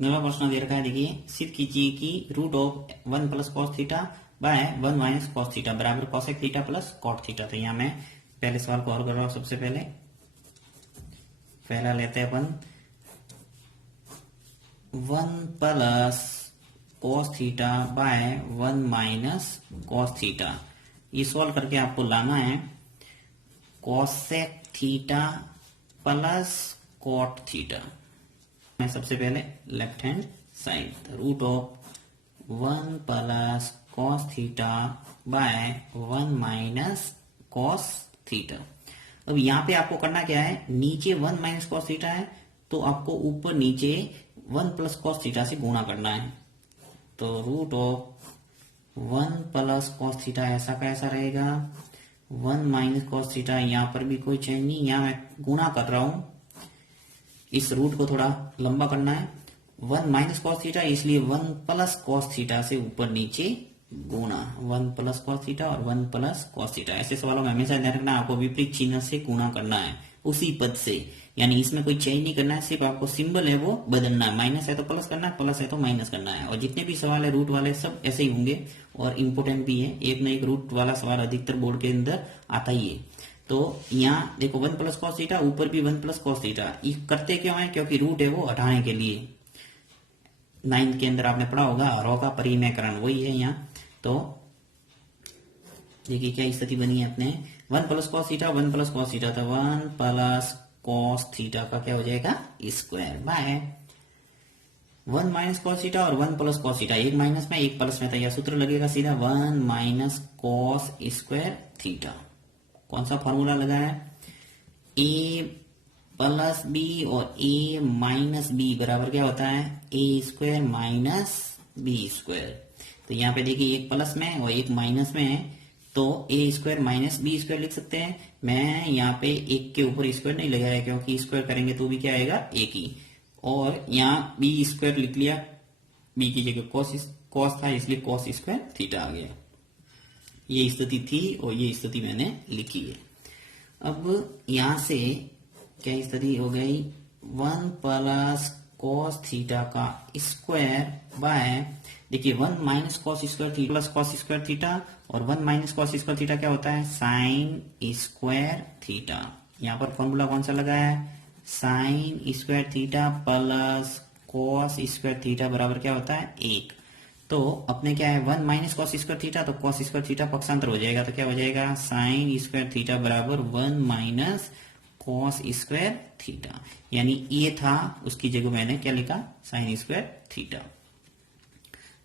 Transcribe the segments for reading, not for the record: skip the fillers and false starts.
नवा प्रश्न दे रखा है, देखिए सिद्ध कीजिए कि root of 1 plus cos theta by 1 minus cos theta बराबर cosec theta plus cot theta. तो यहाँ मैं पहले सवाल को और कर रहा हूँ। सबसे पहला लेते हैं अपन 1 plus cos theta by 1 minus cos theta. ये सॉल्व करके आपको लाना है cosec theta plus cot theta. मैं सबसे पहले left hand side root of 1 plus cos theta by 1 minus cos theta. अब यहाँ पे आपको करना क्या है, नीचे 1 माइनस कॉस थीटा है तो आपको ऊपर नीचे 1 प्लस कॉस थीटा से गुणा करना है। तो root of 1 plus cos theta ऐसा का ऐसा रहेगा, 1 माइनस कॉस थीटा, यहाँ पर भी कोई चेंज नहीं, यहाँ मैं गुणा कर रहा हूं। इस रूट को थोड़ा लंबा करना है, 1 माइनस कॉस थीटा इसलिए 1 प्लस कॉस थीटा से ऊपर नीचे गुणा, 1 प्लस कॉस थीटा और 1 प्लस कॉस थीटा। ऐसे सवालों में हमेशा ध्यान रखना आपको विपरीत चिन्ह से गुणा करना है उसी पद से, यानी इसमें कोई चेंज नहीं करना है, सिर्फ आपको सिंबल है वो बदलना है। माइनस है तो प्लस करना है, प्लस है तो माइनस करना है। और जितने भी सवाल है रूट वाले सब ऐसे ही होंगे और इम्पोर्टेंट भी है, एक न एक रूट वाला सवाल अधिकतर बोर्ड के अंदर आता ही है। तो यहाँ देखो 1 प्लस कॉस थीटा, ऊपर भी 1 प्लस कॉस थीटा। ये करते क्यों है, क्योंकि रूट है वो हटाने के लिए। 9th के अंदर आपने पढ़ा होगा रो का परिमेयकरण, वही है यहाँ। तो देखिए क्या स्थिति बनी है अपने, 1 plus cos theta 1 plus cos theta, तो 1 प्लस कॉस थीटा का क्या हो जाएगा square by 1 minus cos theta और 1 प्लस कॉस थीटा, एक माइनस में एक प्लस में, तो यह सूत्र लगेगा सीधा 1 माइनस कॉस स्क्वायर थीटा। कौन सा फॉर्मूला लगा है, ए प्लस बी और ए माइनस बी बराबर क्या होता है A square minus B square. तो यहाँ पे देखिए एक प्लस में और एक माइनस में है, तो A square minus B square लिख सकते हैं। मैं यहाँ पे एक के ऊपर स्क्वायर नहीं लगाया क्योंकि स्क्वायर करेंगे तो भी क्या आएगा एक ही, और यहाँ बी स्क्वायर लिख लिया, बी की जगह कॉस था इसलिए कॉस स्क्वायर थीटा आ गया। ये स्थिति थी और ये स्थिति मैंने लिखी है। अब यहां से क्या स्थिति हो गई, 1 प्लस कॉस थीटा का स्क्वायर बाय, देखिए 1 minus cos square theta plus cos square theta, और 1 माइनस कॉस स्क्वायर थीटा क्या होता है साइन स्क्वायर थीटा। यहाँ पर फॉर्मूला कौन सा लगा है, sine square theta plus cos square theta बराबर क्या होता है 1। तो अपने क्या है 1 माइनस कॉस स्क्वायर थीटा, तो कॉस स्क्वायर थीटा पक्षांतर हो जाएगा, तो क्या हो जाएगा साइन स्क्वायर थीटा बराबर 1 माइनस कॉस स्क्वायर थीटा। यानी ये था, उसकी जगह मैंने क्या लिखा साइन स्क्वायर थीटा।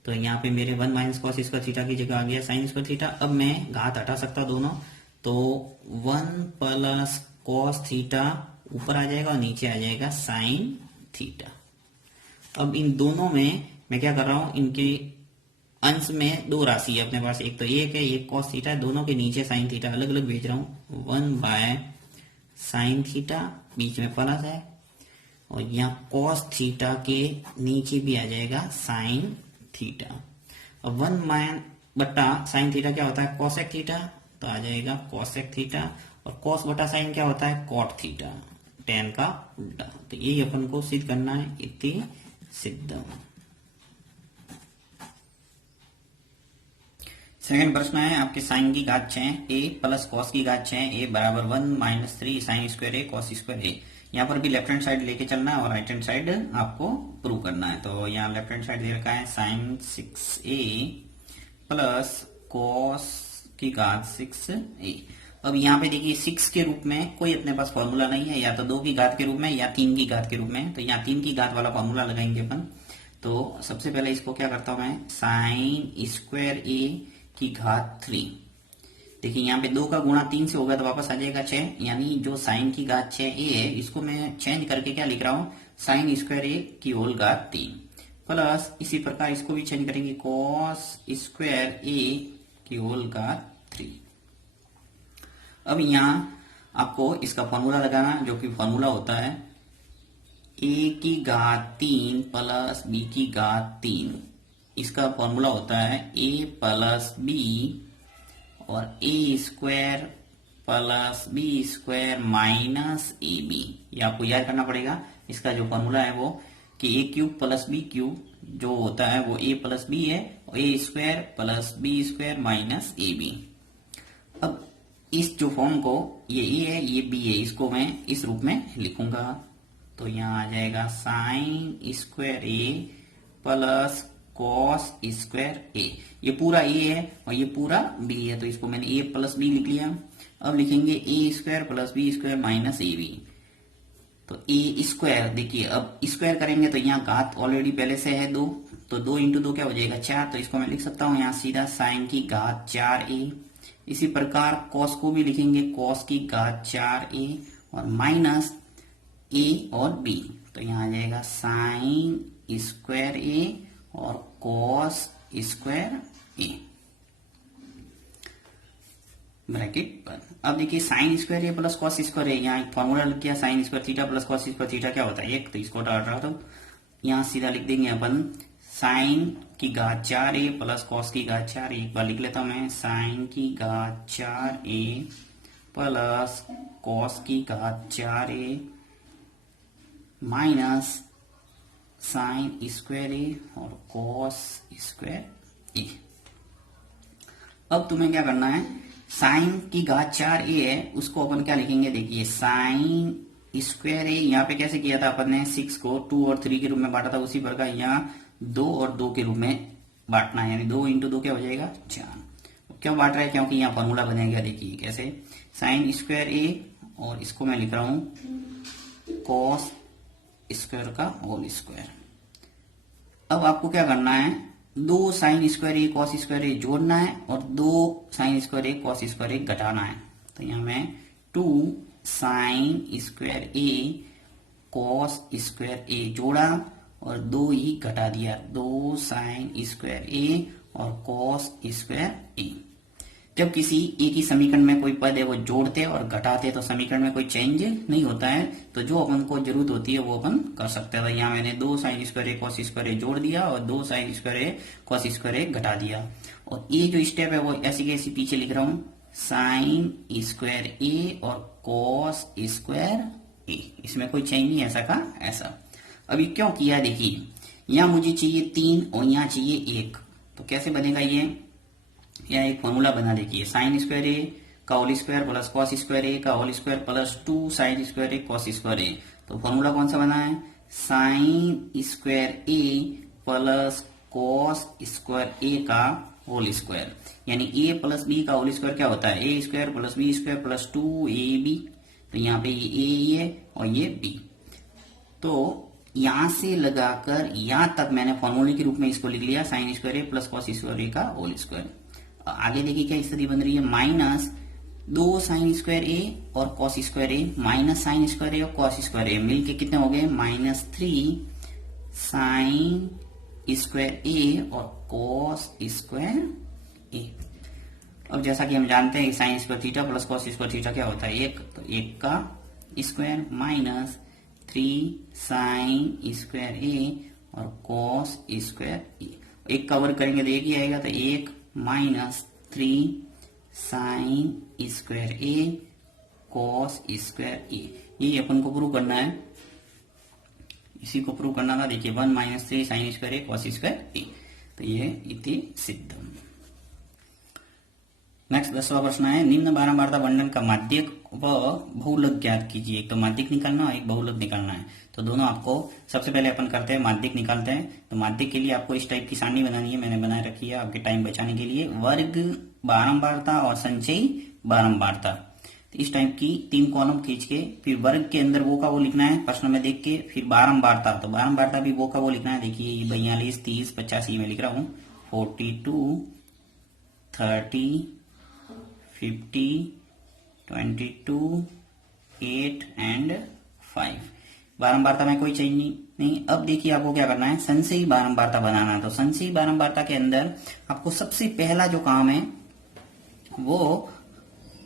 तो यहाँ पे मेरे 1 माइनस कॉस स्क्वायर थीटा की जगह आ गया साइन स्क्वायर थीटा। अब मैं घात हटा सकता दोनों, तो 1 प्लस कॉस थीटा ऊपर आ जाएगा और नीचे आ जाएगा साइन थीटा। अब इन दोनों में मैं क्या कर रहा हूं, इनके अंश में दो राशि है अपने पास, एक तो एक है एक कॉस थीटा है, दोनों के नीचे साइन थीटा अलग अलग भेज रहा हूं। 1 बाय साइन थीटा, बीच में प्लस है, और यहाँ कॉस थीटा के नीचे भी आ जाएगा साइन थीटा। अब 1 माइन बटा साइन थीटा क्या होता है कॉसेक थीटा, तो आ जाएगा कॉसेक थीटा, और कॉस बटा साइन क्या होता है कॉट थीटा, टेन का उल्टा। तो यही अपन को सिद्ध करना है, इति सिद्धम। सेकंड प्रश्न है आपके साइन की घात 6 ए प्लस कॉस की घात 6 ए बराबर 1 minus 3 sign square A cos square ए। यहाँ पर भी लेफ्ट हैंड साइड लेके चलना है और राइट हैंड साइड आपको प्रूव करना है। तो यहाँ लेफ्ट हैंड साइड दे रखा है साइन 6a प्लस कॉस की घात 6a। अब यहाँ पे देखिए 6 के रूप में कोई अपने पास फॉर्मूला नहीं है, या तो 2 की घात के रूप में या 3 की घात के रूप में। तो यहाँ 3 की घात वाला फॉर्मूला लगाएंगे अपन। तो सबसे पहले इसको क्या करता हूं मैं, साइन स्क्वायर ए की घात 3। देखिए यहाँ पे 2 का गुणा 3 से होगा तो वापस आ जाएगा 6, यानी जो साइन की घात 6a है इसको मैं चेंज करके क्या लिख रहा हूँ साइन स्क्वायर ए की होल घात 3, प्लस इसी प्रकार इसको भी चेंज करेंगे कॉस स्क्वायर ए की होल घात 3। अब यहाँ आपको इसका फॉर्मूला लगाना, जो कि फॉर्मूला होता है ए की घात 3 प्लस बी की घात 3। इसका फॉर्मूला होता है ए प्लस बी और A square plus B square minus A B. ये आपको याद करना पड़ेगा। इसका जो फॉर्मूला है वो कि A cube plus B cube जो होता है वो ए प्लस बी है, और A square plus B square minus A B. अब इस जो फॉर्म को, ये ए है ये बी है, इसको मैं इस रूप में लिखूंगा। तो यहाँ आ जाएगा sign square A plus cos square ए। ये पूरा ए है और ये पूरा बी है, तो इसको मैंने ए प्लस बी लिख लिया। अब लिखेंगे A square plus B square minus A B. तो ए स्क्वायर, देखिए अब स्क्वायर करेंगे तो यहाँ घात ऑलरेडी पहले से है 2, तो 2 इंटू 2 क्या हो जाएगा 4, तो इसको मैं लिख सकता हूँ यहाँ सीधा साइन की घात 4a। इसी प्रकार कॉस को भी लिखेंगे कॉस की घात 4a और माइनस a और b, तो यहाँ आ जाएगा साइन स्क्वायर a और कॉस स्क्वायर a ब्रैकेट पर। अब देखिए sign square A plus cos square ए, यहाँ एक फॉर्मूला लिख दिया sine square theta plus cos square theta क्या होता है 1, तो इसको डाल रहा तो यहाँ सीधा लिख देंगे अपन साइन की घात 4a प्लस कॉस की घात 4a। एक बार लिख लेता हूं मैं, साइन की घात 4a प्लस कॉस की घात 4a माइनस साइन स्क्वायर ए और कॉस स्क्वायर ए। अब तुम्हें क्या करना है, साइन की घात 4a है उसको अपन क्या लिखेंगे, देखिए साइन स्क्वायर ए, यहाँ पे कैसे किया था अपन ने 6 को 2 और 3 के रूप में बांटा था, उसी प्रकार यहाँ 2 और 2 के रूप में बांटना है, यानी 2 इंटू 2 क्या हो जाएगा 4। क्यों बांट रहा है, क्योंकि यहाँ फॉर्मूला बनेगा, देखिए कैसे साइन स्क्वायर ए और इसको मैं लिख रहा हूं कॉस स्क्वायर का होल स्क्वायर। अब आपको क्या करना है, 2 sine square A cos square ए जोड़ना है और 2 sine square A cos square ए घटाना है। तो यहाँ मैं 2 sine square A cos square ए जोड़ा और 2 ही घटा दिया, 2 साइन स्क्वायर ए और कॉस स्क्वायर ए। जब किसी एक ही समीकरण में कोई पद है वो जोड़ते और घटाते तो समीकरण में कोई चेंज नहीं होता है, तो जो अपन को जरूरत होती है वो अपन कर सकते हैं। तो यहाँ मैंने 2 sine square A cos square ए जोड़ दिया और 2 sine square A cos square ए घटा दिया, और ये जो स्टेप है वो ऐसी कैसी पीछे लिख रहा हूं साइन स्क्वायर ए और कॉस स्क्वायर ए, इसमें कोई चेंज नहीं ऐसा का ऐसा। अभी क्यों किया, देखिए यहाँ मुझे चाहिए 3 और यहाँ चाहिए 1, तो कैसे बनेगा ये, यहाँ एक फॉर्मूला बना, देखिए साइन स्क्वायर ए का whole square plus cos square A का whole square plus 2 sine square A cos square A. तो फॉर्मूला कौन सा बना है, sine square A plus cos square A का होल स्क्वायर, यानी ए प्लस बी का होल स्क्वायर क्या होता है A square plus B square plus 2ab। तो यहाँ पे ये a है और ये b, तो यहां से लगाकर यहां तक मैंने फॉर्मूले के रूप में इसको लिख लिया sign square A plus cos square A का होल स्क्वायर। आगे देखिए क्या स्थिति बन रही है, माइनस 2 साइन स्क्वायर ए और कॉस स्क्वायर ए माइनस साइन स्क्वायर ए और कॉस स्क्वायर ए मिलके कितने हो गए -3 साइन स्क्वायर ए और कॉस स्क्वायर ए। अब जैसा कि हम जानते हैं sine square theta plus cos square theta क्या होता है 1, तो 1 का स्क्वायर माइनस 3 साइन स्क्वायर ए और कॉस स्क्वायर ए। 1 का वर्ग करेंगे तो 1 ही आएगा, तो 1 minus 3 sign square A cos square ए। ये अपन को प्रूव करना है, इसी को प्रूव करना था, देखिए 1 minus 3 sign square A cos square A. तो ये इति सिद्धम। नेक्स्ट 10वां प्रश्न है, निम्न बारंबारता बंधन का माध्यक व बहुलक ज्ञात कीजिए। एक तो माध्यक निकालना और एक बहुलक निकालना है, तो दोनों आपको सबसे पहले अपन करते हैं माध्यक निकालते हैं। तो माध्यक के लिए आपको इस टाइप की सारणी बनानी है, मैंने बनाए रखी है आपके टाइम बचाने के लिए, वर्ग बारंबारता और संचयी बारंबारता। तो इस टाइप की 3 कॉलम खींच के फिर वर्ग के अंदर वो का वो लिखना है प्रश्न में देख के, फिर बारंबारता, तो बारंबारता भी वो का वो लिखना है। देखिए 42 30 85 में लिख रहा हूँ, 42 30 50 22 8 एंड 5। बारंबारता में कोई चेंज नहीं। अब देखिए आपको क्या करना है, संचयी बारंबारता बनाना है। तो संचयी बारंबारता के अंदर आपको सबसे पहला जो काम है वो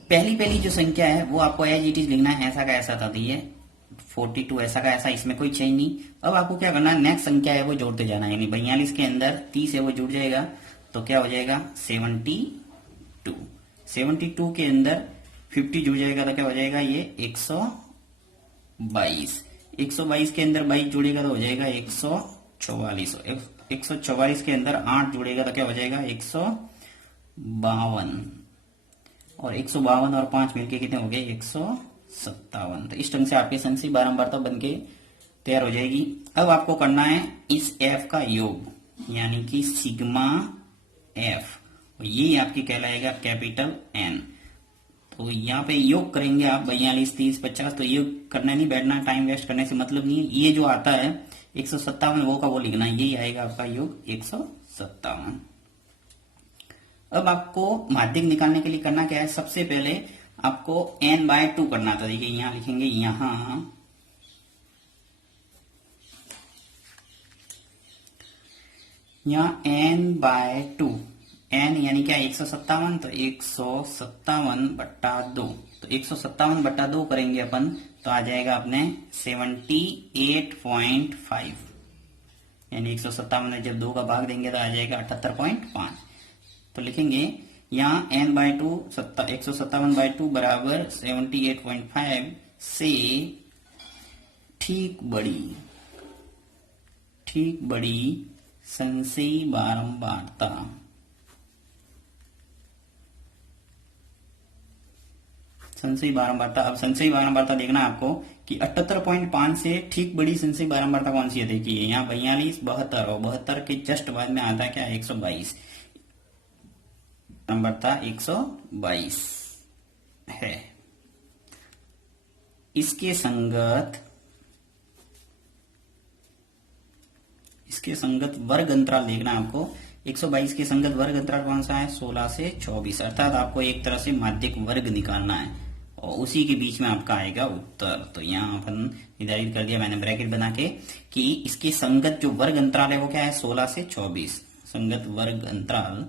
पहली जो संख्या है वो आपको एज इट इज लिखना है, ऐसा का ऐसा था, तो ये 42 ऐसा का ऐसा, इसमें कोई चेंज नहीं। अब आपको क्या करना है, नेक्स्ट संख्या है वो जोड़ते जाना है, यानी 42 के अंदर 30 है वो जुड़ जाएगा, तो क्या हो जाएगा 72। 72 के अंदर 50 जुड़ जाएगा तो क्या हो जाएगा ये 122। 122 के अंदर 22 जुड़ेगा तो हो जाएगा 144। 144 के अंदर 8 जुड़ेगा तो क्या हो जाएगा 152, और 152 और 5 मिलके कितने हो गए 157। तो इस ढंग से आपकी संसी बारंबारता बनके तैयार हो जाएगी। अब आपको करना है इस एफ का योग, यानी कि सिग्मा एफ, ये आपकी कहलाएगा कैपिटल एन। तो यहाँ पे योग करेंगे आप 42, 30, 50, तो योग करना नहीं, बैठना, टाइम वेस्ट करने से मतलब नहीं है। ये जो आता है 157 वो का वो लिखना है, यही आएगा आपका योग 157। अब आपको माध्यक निकालने के लिए करना क्या है, सबसे पहले आपको n/2 करना था। देखिए यहां लिखेंगे, यहां n/2, n यानी क्या 157, तो 157/2, तो 157/2 करेंगे अपन तो आ जाएगा अपने 78.5, यानी 157 में जब 2 का भाग देंगे तो आ जाएगा 78.5। तो लिखेंगे यहाँ n/2 157/2 बराबर 78.5 से ठीक बड़ी संशयी बारंबारता, अब संशयी बारंबारता देखना आपको कि 78.5 से ठीक बड़ी संशयी बारंबारता कौन सी है। देखिए यहाँ 42, 72 और 72 के जस्ट बाद में आता है क्या 122, बारंबारता 122 है। इसके संगत वर्ग अंतराल देखना आपको। 122 के संगत वर्ग अंतराल कौन सा है 16 से 24, अर्थात आपको एक तरह से माध्यक वर्ग निकालना है और उसी के बीच में आपका आएगा उत्तर। तो यहाँ अपन निर्धारित कर दिया मैंने ब्रैकेट बना के कि इसके संगत जो वर्ग अंतराल है वो क्या है 16 से 24। संगत वर्ग अंतराल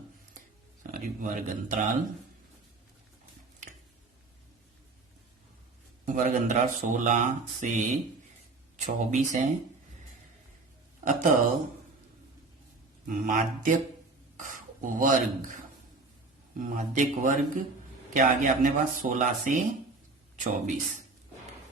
16 से 24 है। अतः माध्यक वर्ग क्या आ गया अपने पास 16 से 24।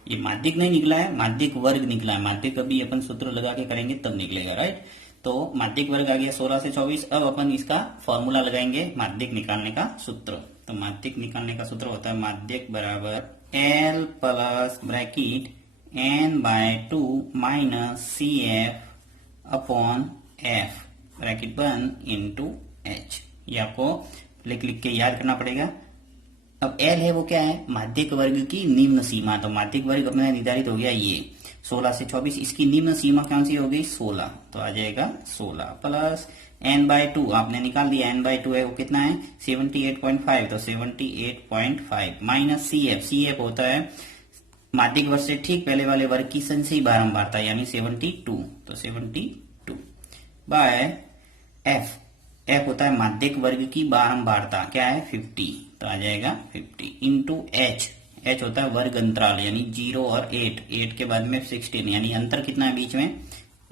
ये माध्यक नहीं निकला है, माध्यक वर्ग निकला है। माध्यक अभी अपन सूत्र लगा के करेंगे तब निकलेगा, राइट। तो माध्यक वर्ग आ गया 16 से 24। अब अपन इसका फॉर्मूला लगाएंगे माध्यक निकालने का सूत्र। तो माध्यक निकालने का सूत्र होता है माध्यक बराबर L plus bracket n/2 minus CF upon F bracket बंद इंटू H। ये आपको लिख के याद करना पड़ेगा। अब L है वो क्या है माध्यक वर्ग की निम्न सीमा। तो माध्यक वर्ग अपना निर्धारित हो गया ये 16 से 24, इसकी निम्न सीमा कौन सी हो गई 16, तो आ जाएगा 16 प्लस n/2 आपने निकाल दिया, n/2 है वो कितना है 78.5, तो 78.5 माइनस CF होता है माध्यक वर्ग से ठीक पहले वाले वर्ग की संशयी बारंबारता यानी 72, तो 72 बाय F होता है माध्यक वर्ग की बारंबारता क्या है 50, तो आ जाएगा 50 इंटू H होता है वर्ग अंतराल यानी 0 और 8 के बाद में 16 यानी अंतर कितना है बीच में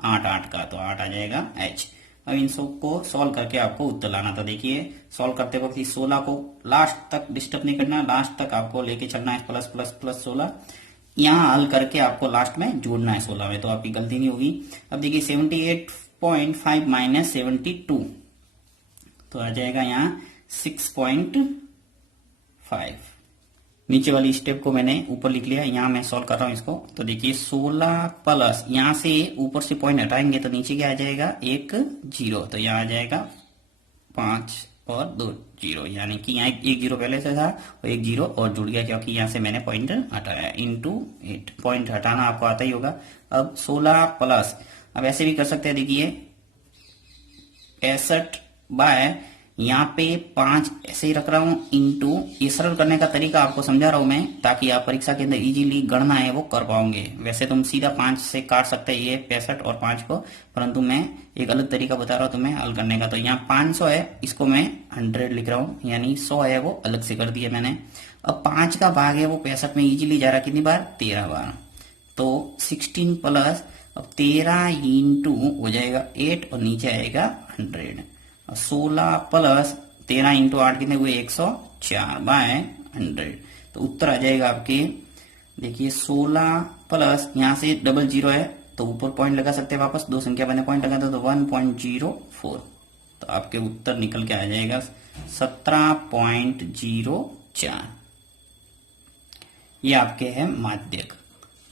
8 का, तो 8 आ जाएगा H। अब इन सब को सॉल्व करके आपको उत्तर लाना था। देखिए सॉल्व करते वक्त इस 16 को लास्ट तक डिस्टर्ब नहीं करना, लास्ट तक आपको लेके चलना है प्लस प्लस प्लस 16। यहाँ हल करके आपको लास्ट में जोड़ना है 16 में, तो आपकी गलती नहीं होगी। अब देखिए 78.5 माइनस 72, तो आ जाएगा यहाँ 6.5। नीचे वाली स्टेप को मैंने ऊपर लिख लिया, यहाँ मैं सॉल्व कर रहा हूं इसको। तो देखिए 16 प्लस यहाँ से ऊपर से पॉइंट हटाएंगे तो नीचे क्या आ जाएगा 1 0, तो यहाँ आ जाएगा 5 और 2 0, यानी कि यहाँ 1 0 पहले से था और 1 0 और जुड़ गया क्योंकि यहाँ से मैंने पॉइंट हटाया इंटू 8। पॉइंट हटाना आपको आता ही होगा। अब 16 प्लस, अब ऐसे भी कर सकते हैं, देखिए 65 बाय यहाँ पे 5 ऐसे ही रख रहा हूं इंटू, ये सरल करने का तरीका आपको समझा रहा हूं मैं ताकि आप परीक्षा के अंदर इजीली गणना है वो कर पाओगे। वैसे तुम सीधा 5 से काट सकते हैं ये 65 और 5 को, परंतु मैं एक अलग तरीका बता रहा हूं तुम्हें हल करने का। तो यहाँ 500 है, इसको मैं 100 लिख रहा हूं, यानी 100 है वो अलग से कर दिया मैंने। अब 5 का भाग है वो 65 में इजीली जा रहा कितनी बार 13 बार, तो 16 प्लस अब 13 इंटू हो जाएगा 8 और नीचे आएगा 100। 16 प्लस 13 इंटू 8 कितने हुए 104 बाय 100, तो उत्तर आ जाएगा आपके देखिए 16 प्लस यहाँ से डबल जीरो है तो ऊपर पॉइंट लगा सकते हैं वापस, दो संख्या बने पॉइंट लगा दो तो 1.04, तो आपके उत्तर निकल के आ जाएगा 17.04। ये आपके हैं माध्यक।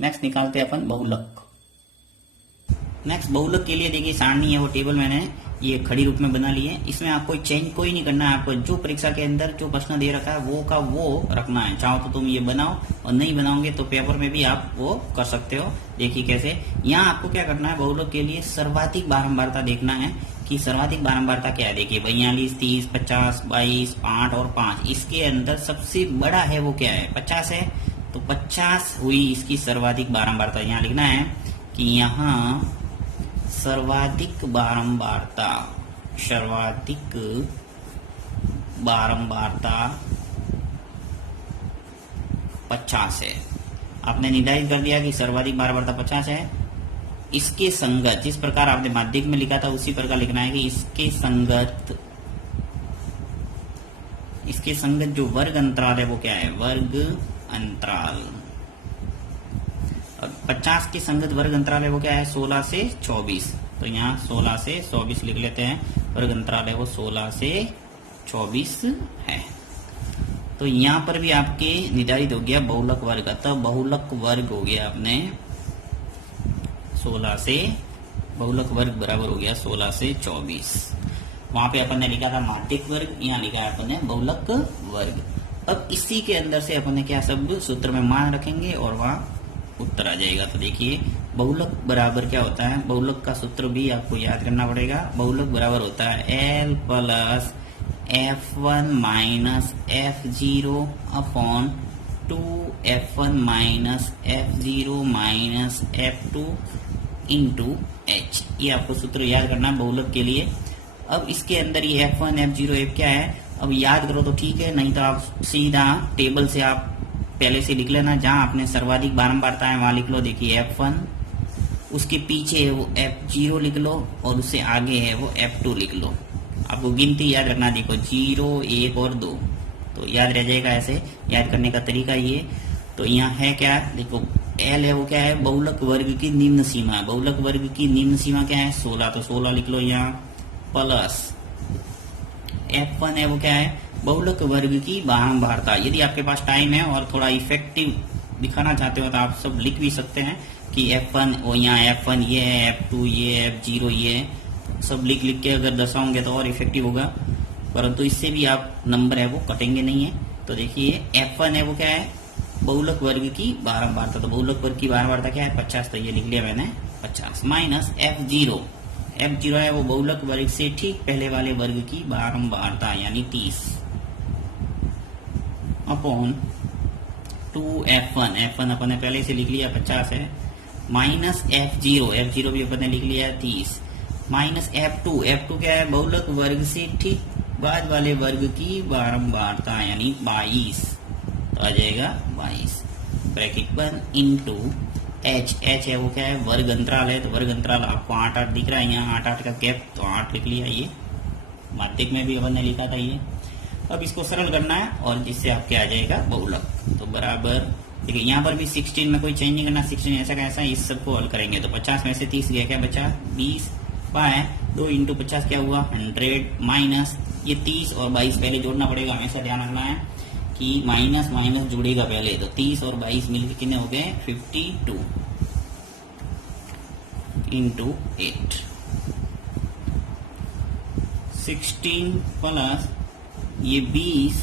नेक्स्ट निकालते हैं अपन बहुलक। नेक्स्ट बहुलक के लिए देखिए सारणी है वो टेबल मैंने ये खड़ी रूप में बना ली है। इसमें आपको चेंज कोई नहीं करना है, आपको जो परीक्षा के अंदर जो प्रश्न दे रखा है वो का वो रखना है। चाहो तो तुम ये बनाओ और नहीं बनाओगे तो पेपर में भी आप वो कर सकते हो। देखिए कैसे, यहाँ आपको क्या करना है, बहुलक के लिए सर्वाधिक बारंबारता देखना है कि सर्वाधिक बारंबारता क्या है। देखिए 42, 30, 50, 22, 8 और 5, इसके अंदर सबसे बड़ा है वो क्या है, 50 है, तो 50 हुई इसकी सर्वाधिक बारंबारता। यहाँ लिखना है कि यहाँ सर्वाधिक बारंबारता 50 है। आपने निर्धारित कर दिया कि सर्वाधिक बारंबारता 50 है। इसके संगत, जिस प्रकार आपने माध्यक में लिखा था उसी प्रकार लिखना है कि इसके संगत जो वर्ग अंतराल है वो क्या है, वर्ग अंतराल। 50 के संगत वर्ग अंतराल है वो क्या है, 16 से 24, तो यहाँ 16 से 24 लिख लेते हैं। वर्ग अंतराल है वो 16 से 24 है। तो यहाँ पर भी आपके निर्धारित हो गया बहुलक वर्ग, अतः बहुलक वर्ग हो गया अपने 16 से, बहुलक वर्ग बराबर हो गया 16 से 24। वहां पे अपन ने लिखा था माध्यक वर्ग, यहाँ लिखा है अपन ने बहुलक वर्ग। अब इसी के अंदर से अपन ने क्या शब्द सूत्र में मान रखेंगे और वहां उत्तर आ जाएगा। तो देखिए बहुलक बराबर क्या होता है, बहुलक का सूत्र भी आपको याद करना पड़ेगा। बहुलक बराबर होता है L plus F1 minus F0 upon 2F1 minus F0 minus F2 into H। ये आपको सूत्र याद करना बहुलक के लिए। अब इसके अंदर ये F1 F0 F क्या है, अब याद करो तो ठीक है, नहीं तो आप सीधा टेबल से आप पहले से लिख लेना। जहां आपने सर्वाधिक बारंबारता है वहां लिख लो। देखिए F1, उसके पीछे है वो F0 लिख लो और उससे आगे है वो F2 लिख लो। आपको गिनती याद रखना, देखो 0, 1 और 2, तो याद रह जाएगा। ऐसे याद करने का तरीका ये। तो यहाँ है क्या, देखो L है वो क्या है, बहुलक वर्ग की निम्न सीमा। बहुलक वर्ग की निम्न सीमा क्या है, 16, तो 16 लिख लो यहाँ, प्लस F1 है वो क्या है, बहुलक वर्ग की बारंबारता। यदि आपके पास टाइम है और थोड़ा इफेक्टिव दिखाना चाहते हो तो आप सब लिख भी सकते हैं कि F1 और यहाँ F1 ये है, F2 ये है, F0 ये है, सब लिख के अगर दर्शाओगे तो और इफेक्टिव होगा। परंतु इससे भी आप नंबर है वो कटेंगे नहीं है। तो देखिए F1 है वो क्या है, बहुलक वर्ग की बारंबारता। तो बहुलक वर्ग की बारंबारता क्या है, 50, तो ये लिख लिया मैंने 50, माइनस F0 है वो बहुलक वर्ग से ठीक पहले वाले वर्ग की बारंबारता यानी 30 अपॉन 2F1 अपन ने पहले से लिख लिया 50 है, माइनस F0 भी अपन ने लिख लिया 30, माइनस F2 क्या है, बहुलक वर्ग से ठीक बाद वाले वर्ग की बारंबारता यानी 22, तो आ जाएगा 22 ब्रैकेट बंद इंटू H है वो क्या है, वर्ग अंतराल है, तो वर्ग अंतराल आपको 8 दिख रहा है, यहाँ 8 का गैप, तो 8 लिख लिया। ये माध्यक में भी अपन ने लिखा था ये। अब इसको सरल करना है और जिससे आपके आ जाएगा बहुलक। तो बराबर देखिए यहाँ पर भी 16 में कोई चेंज नहीं करना, 16 ऐसा कैसा, इस सबको हल करेंगे तो 50 में से 30 गया, क्या बचा 20 बाय 2 इंटू 50 क्या हुआ 100, माइनस ये 30 और 22 पहले जोड़ना पड़ेगा, हमेशा ध्यान रखना है कि माइनस माइनस जुड़ेगा पहले। तो 30 और 22 मिलकर कितने हो गए 52 इंटू 8, 16 प्लस ये 20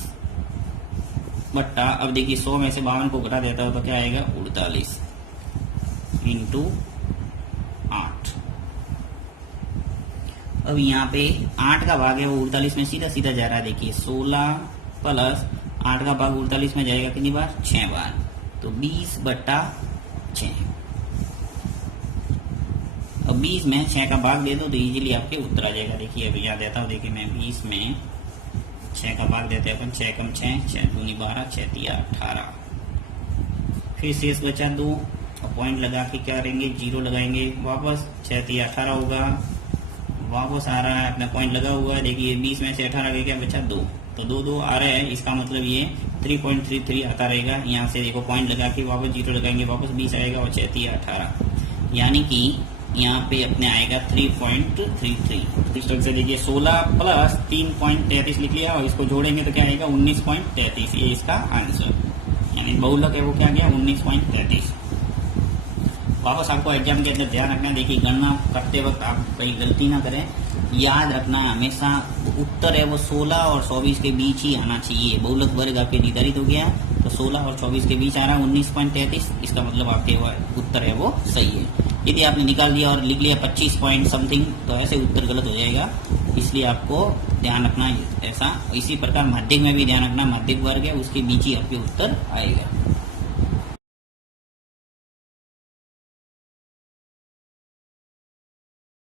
बट्टा, अब देखिए 100 में से 52 को घटा देता हो तो क्या आएगा 48 इंटू 8। अब यहाँ पे 8 का भाग है वो 48 में सीधा सीधा जा रहा है। देखिए 16 प्लस 8 का भाग 48 में जाएगा कितनी बार 6 बार, तो 20 बट्टा 6। अब 20 में 6 का भाग दे दो तो इजीली आपके उत्तर आ जाएगा। देखिए अभी यहाँ देता हूँ, देखिए मैं 20 में 6 का भाग देते हैं अपन, 6 कम 6, 6 दूनी 12, 6 तिया 18, फिर शेष बचा 2 और पॉइंट लगा के क्या करेंगे 0 लगाएंगे, वापस 6 तिया 18 होगा, वापस आ रहा है अपना पॉइंट लगा हुआ है। देखिए 20 में से 18 का क्या बचा 2, तो 2 आ रहा है, इसका मतलब ये 3.33 आता रहेगा। यहाँ से देखो पॉइंट लगा के वापस 0 लगाएंगे, वापस 20 आएगा और 18, यानी कि यहाँ पे अपने आएगा 3.33। इस तरह से देखिए 16 प्लस 3.33 लिख लिया और इसको जोड़ेंगे तो क्या आएगा 19.33। ये इसका आंसर, यानी बहुलक है वो क्या गया 19.33। वापस आपको एग्जाम के अंदर ध्यान रखना, देखिए गणना करते वक्त आप कहीं गलती ना करें, याद रखना हमेशा उत्तर है वो 16 और 24 के बीच ही आना चाहिए। बहुलक वर्ग आपके निर्धारित हो गया, तो 16 और 24 के बीच आ रहा है 19.33, इसका मतलब आपके उत्तर है वो सही है। यदि आपने निकाल दिया और लिख लिया 25 पॉइंट समथिंग, तो ऐसे उत्तर गलत हो जाएगा, इसलिए आपको ध्यान रखना ऐसा। इसी प्रकार माध्यमिक में भी ध्यान रखना, माध्यमिक वर्ग है उसके बीच ही आपके उत्तर आएगा।